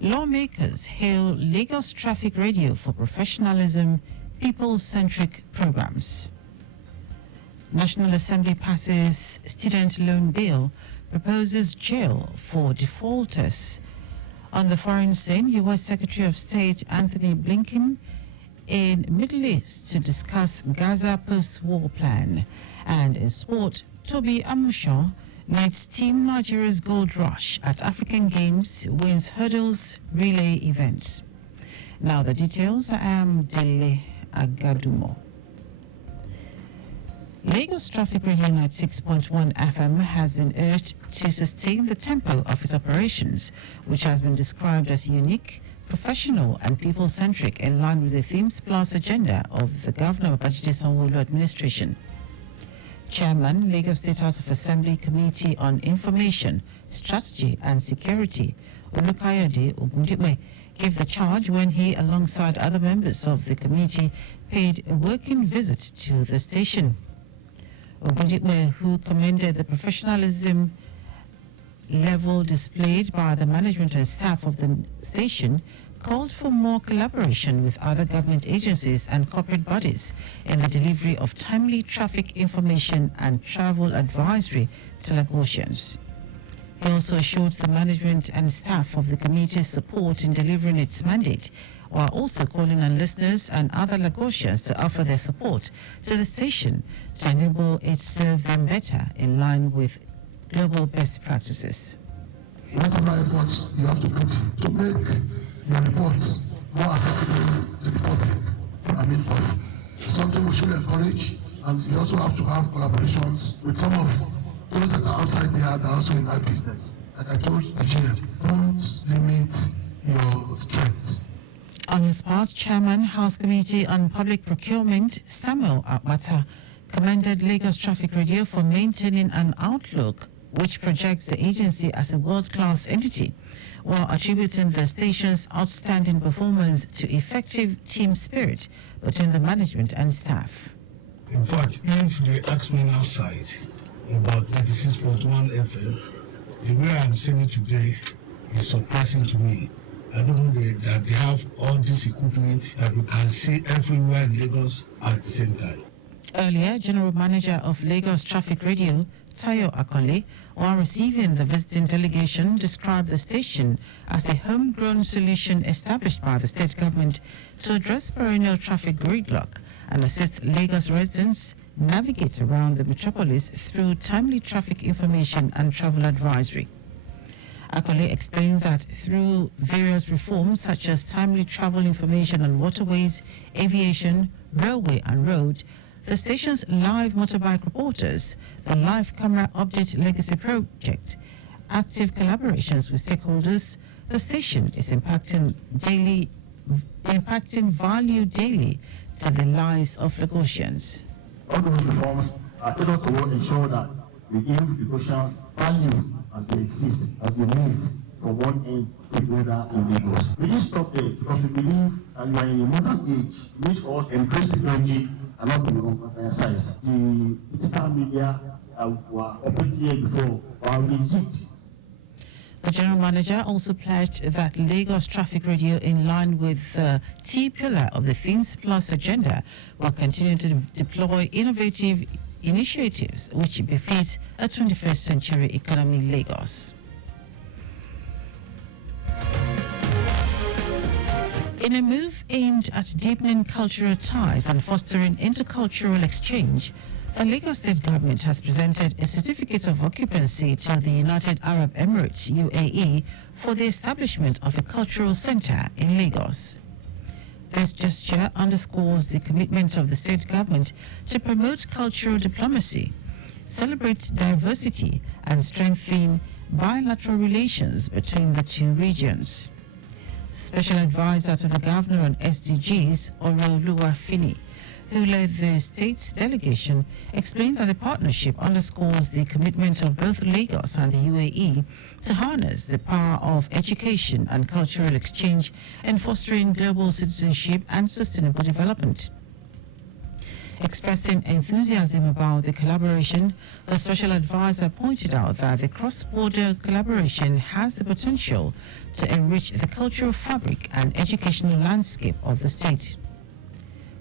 Lawmakers hail Lagos Traffic Radio for professionalism, people-centric programs. National Assembly passes student loan bill, proposes jail for defaulters. On the foreign scene, U.S. Secretary of State Anthony Blinken in Middle East to discuss Gaza post-war plan. And in sport, Toby Amusho leads Team Nigeria's gold rush at African Games, wins hurdles relay events. Now the details. I am Dele Agadumo. Lagos Traffic Radio 96.1 FM has been urged to sustain the tempo of its operations, which has been described as unique, professional and people-centric, in line with the Themes Plus agenda of the Governor Babajide Sanwo-Olu administration. Chairman, Lagos State House of Assembly Committee on Information, Strategy and Security, Olukayode Ogundipe, gave the charge when he, alongside other members of the committee, paid a working visit to the station. Ogundipe, who commended the professionalism level displayed by the management and staff of the station, called for more collaboration with other government agencies and corporate bodies in the delivery of timely traffic information and travel advisory to Lagosians. He also assured the management and staff of the committee's support in delivering its mandate, while also calling on listeners and other Lagosians to offer their support to the station to enable it to serve them better in line with global best practices. Whatever efforts you have to put to make your reports more accessible to the public, for something we should encourage, and you also have to have collaborations with some of those that are outside there that are also in that business. Like I told the GM, don't limit your strengths. On his part, Chairman, House Committee on Public Procurement, Samuel Akbata, commended Lagos Traffic Radio for maintaining an outlook which projects the agency as a world-class entity, while attributing the station's outstanding performance to effective team spirit between the management and staff. In fact, if they ask me outside about 96.1 FM, the way I'm saying it today is surprising to me. I don't know that they have all this equipment that we can see everywhere in Lagos at the same time. Earlier, General Manager of Lagos Traffic Radio, Tayo Akole, while receiving the visiting delegation, described the station as a homegrown solution established by the state government to address perennial traffic gridlock and assist Lagos residents navigate around the metropolis through timely traffic information and travel advisory. Akole explained that through various reforms such as timely travel information on waterways, aviation, railway and road, the station's live motorbike reporters, the live camera update legacy project, active collaborations with stakeholders, the station is impacting value daily to the lives of Lagosians. All those reforms are tailored to ensure that we give Lagosians value as they exist, as they live from one end to the other in Lagos. We didn't stop there because we believe that we are in a modern age. We need for us to embrace technology and not be emphasize the digital media that were operating here before are legit. The General Manager also pledged that Lagos Traffic Radio, in line with the T pillar of the Themes Plus agenda, will continue to deploy innovative initiatives which befit a 21st century economy Lagos. In a move aimed at deepening cultural ties and fostering intercultural exchange, the Lagos State Government has presented a certificate of occupancy to the United Arab Emirates, UAE, for the establishment of a cultural center in Lagos. This gesture underscores the commitment of the state government to promote cultural diplomacy, celebrate diversity, and strengthen bilateral relations between the two regions. Special Advisor to the Governor on SDGs, Oroluwa Fini, who led the state's delegation, explained that the partnership underscores the commitment of both Lagos and the UAE to harness the power of education and cultural exchange in fostering global citizenship and sustainable development. Expressing enthusiasm about the collaboration, the special advisor pointed out that the cross-border collaboration has the potential to enrich the cultural fabric and educational landscape of the state.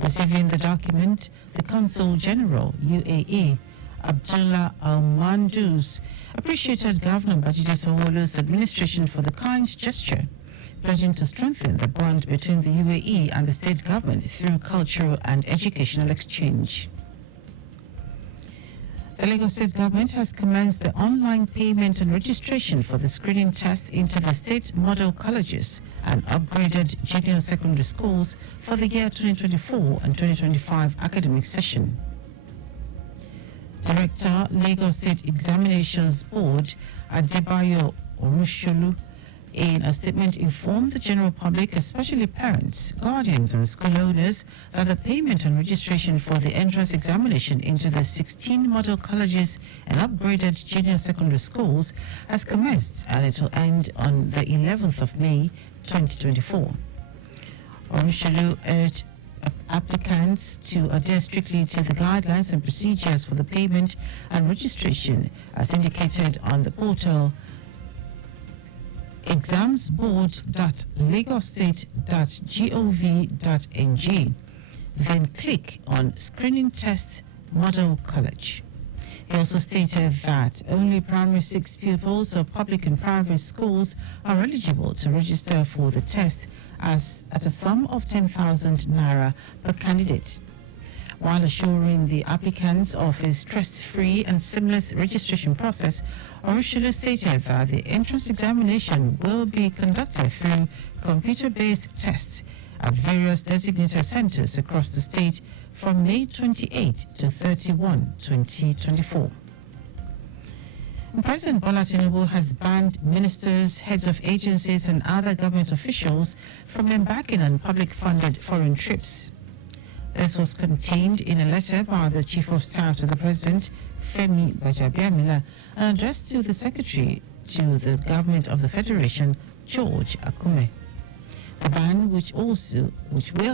Receiving the document, the Consul General, UAE, Abdullah Al-Mandous, appreciated Governor Babajide Sanwo-Olu's administration for the kind gesture, pledging to strengthen the bond between the UAE and the state government through cultural and educational exchange. The Lagos State Government has commenced the online payment and registration for the screening test into the state model colleges and upgraded junior secondary schools for the year 2024 and 2025 academic session. Director, Lagos State Examinations Board, Adebayo Orusholu, in a statement informed the general public, especially parents, guardians and school owners, that the payment and registration for the entrance examination into the 16 model colleges and upgraded junior secondary schools has commenced and it will end on the 11th of May 2024. Orusholu urged applicants to adhere strictly to the guidelines and procedures for the payment and registration as indicated on the portal examsboard.lagosstate.gov.ng. Then click on Screening Test Model College. He also stated that only primary 6 pupils of public and private schools are eligible to register for the test as at a sum of 10,000 naira per candidate. While assuring the applicants of a stress-free and seamless registration process, Orusholu stated that the entrance examination will be conducted through computer-based tests at various designated centers across the state from May 28 to 31, 2024. President Bola Tinubu has banned ministers, heads of agencies and other government officials from embarking on public-funded foreign trips. This was contained in a letter by the Chief of Staff to the President, Femi Gbajabiamila, and addressed to the Secretary to the Government of the Federation, George Akume. The ban, which will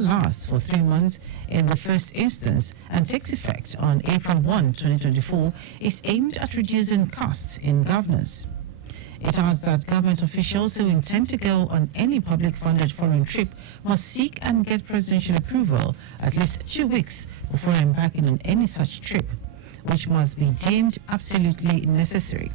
last for 3 months in the first instance and takes effect on April 1, 2024, is aimed at reducing costs in governance. It adds that government officials who intend to go on any public-funded foreign trip must seek and get presidential approval at least 2 weeks before embarking on any such trip, which must be deemed absolutely necessary.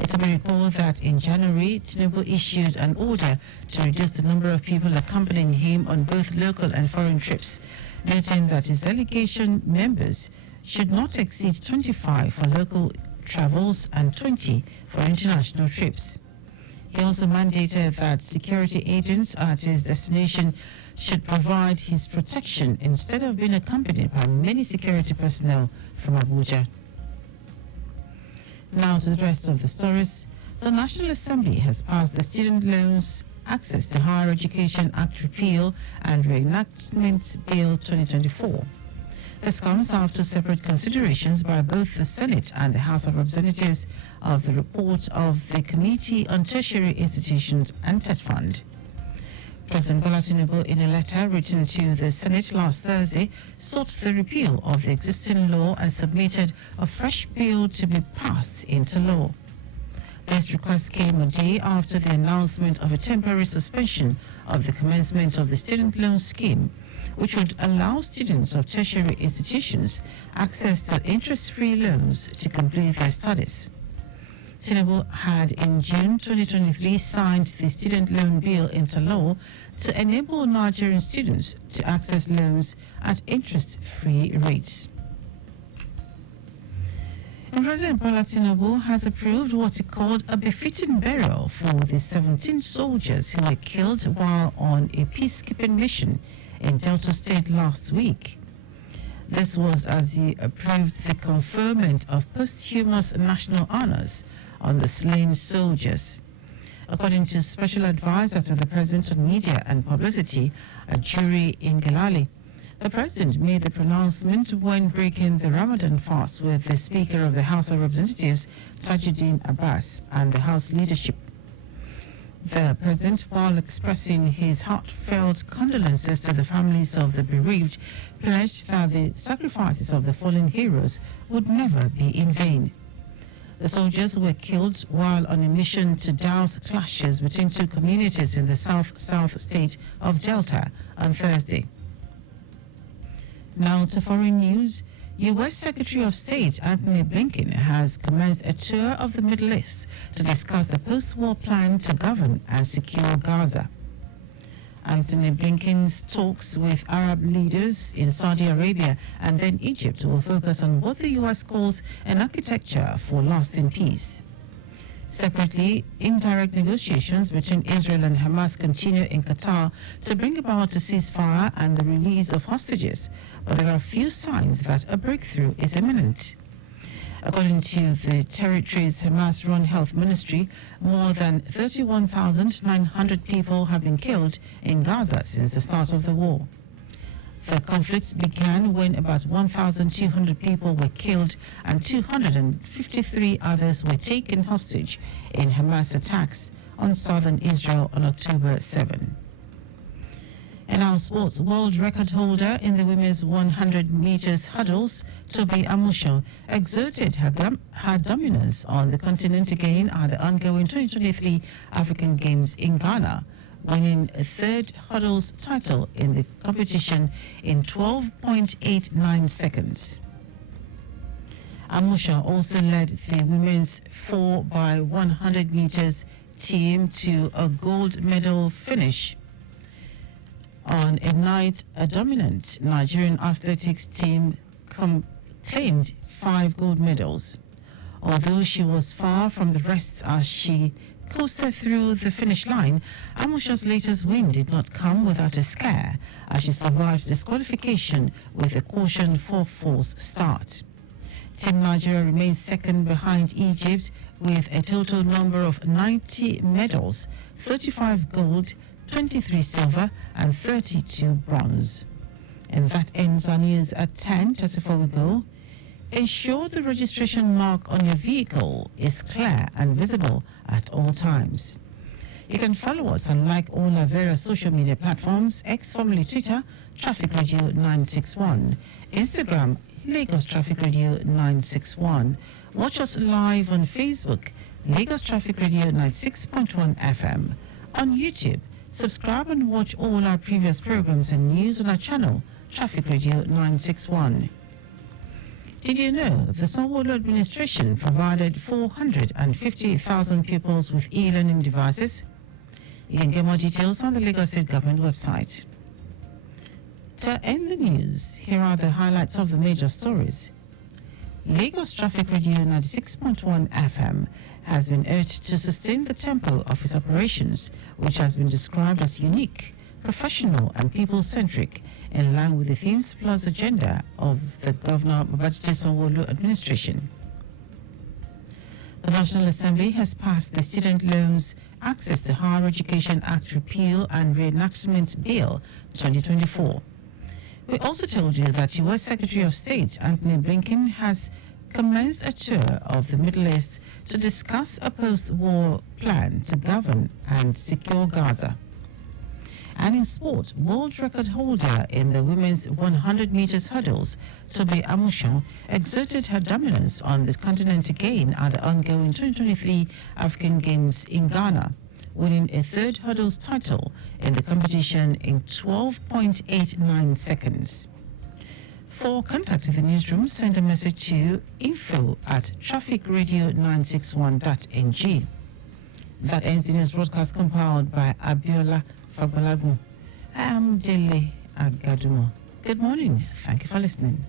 It will be recalled that in January, Tinubu issued an order to reduce the number of people accompanying him on both local and foreign trips, noting that his delegation members should not exceed 25 for local travels and 20 for international trips. He also mandated that security agents at his destination should provide his protection instead of being accompanied by many security personnel from Abuja. Now to the rest of the stories. The National Assembly has passed the Student Loans Access to Higher Education Act Repeal and Reenactment Bill 2024. This comes after separate considerations by both the Senate and the House of Representatives of the report of the Committee on Tertiary Institutions and TET Fund. President Bola Tinubu, in a letter written to the Senate last Thursday, sought the repeal of the existing law and submitted a fresh bill to be passed into law. This request came a day after the announcement of a temporary suspension of the commencement of the student loan scheme, which would allow students of tertiary institutions access to interest-free loans to complete their studies. Tinubu had in June 2023 signed the student loan bill into law to enable Nigerian students to access loans at interest-free rates. And President Bola Tinubu has approved what he called a befitting burial for the 17 soldiers who were killed while on a peacekeeping mission in Delta State last week. This was as he approved the conferment of posthumous national honors on the slain soldiers. According to Special Advisor to the President on Media and Publicity, Ajuri Ngelale, the President made the pronouncement when breaking the Ramadan fast with the Speaker of the House of Representatives, Tajuddin Abbas, and the House leadership. The president, while expressing his heartfelt condolences to the families of the bereaved, pledged that the sacrifices of the fallen heroes would never be in vain. The soldiers were killed while on a mission to douse clashes between two communities in the south state of Delta on Thursday. Now to foreign news. U.S. Secretary of State Antony Blinken has commenced a tour of the Middle East to discuss the post-war plan to govern and secure Gaza. Antony Blinken's talks with Arab leaders in Saudi Arabia and then Egypt will focus on what the U.S. calls an architecture for lasting peace. Separately, indirect negotiations between Israel and Hamas continue in Qatar to bring about a ceasefire and the release of hostages, but there are few signs that a breakthrough is imminent. According to the territory's Hamas-run health ministry, more than 31,900 people have been killed in Gaza since the start of the war. The conflict began when about 1,200 people were killed and 253 others were taken hostage in Hamas attacks on southern Israel on October 7. And our sports world record holder in the women's 100 meters hurdles, Tobi Amusho, exerted her dominance on the continent again at the ongoing 2023 African Games in Ghana, winning a third hurdles title in the competition in 12.89 seconds. Amusha also led the women's 4x100 meters team to a gold medal finish on a night a dominant Nigerian athletics team claimed 5 gold medals. Although she was far from the rest as she coasted through the finish line, Amusha's latest win did not come without a scare as she survived disqualification with a caution for false start. Team Nigeria remains second behind Egypt with a total number of 90 medals, 35 gold, 23 silver and 32 bronze. And that ends our news at 10. Just before we go, ensure the registration mark on your vehicle is clear and visible at all times. You can follow us and like all our various social media platforms: X, formerly Twitter, Traffic Radio 961, Instagram, Lagos Traffic Radio 961. Watch us live on Facebook, Lagos Traffic Radio 96.1 FM. On YouTube, subscribe and watch all our previous programs and news on our channel, Traffic Radio 961. Did you know the Sanwo-Olu administration provided 450,000 pupils with e-learning devices? You can get more details on the Lagos State Government website. To end the news, here are the highlights of the major stories. Lagos Traffic Radio 96.1 FM has been urged to sustain the tempo of its operations, which has been described as unique, professional and people-centric, in line with the Themes Plus agenda of the Governor Babajide Sanwo-Olu administration. The National Assembly has passed the Student Loans Access to Higher Education Act Repeal and Reenactment Bill 2024. We also told you that U.S. Secretary of State Antony Blinken has commenced a tour of the Middle East to discuss a post-war plan to govern and secure Gaza. And in sport, world record holder in the women's 100 meters hurdles, Tobi Amusho, exerted her dominance on the continent again at the ongoing 2023 African Games in Ghana, winning a third hurdles title in the competition in 12.89 seconds. For contact with the newsroom, send a message to info@trafficradio961.ng. That ends the news broadcast compiled by Abiola Fagbalagun. I am Dele Agadumo. Good morning. Thank you for listening.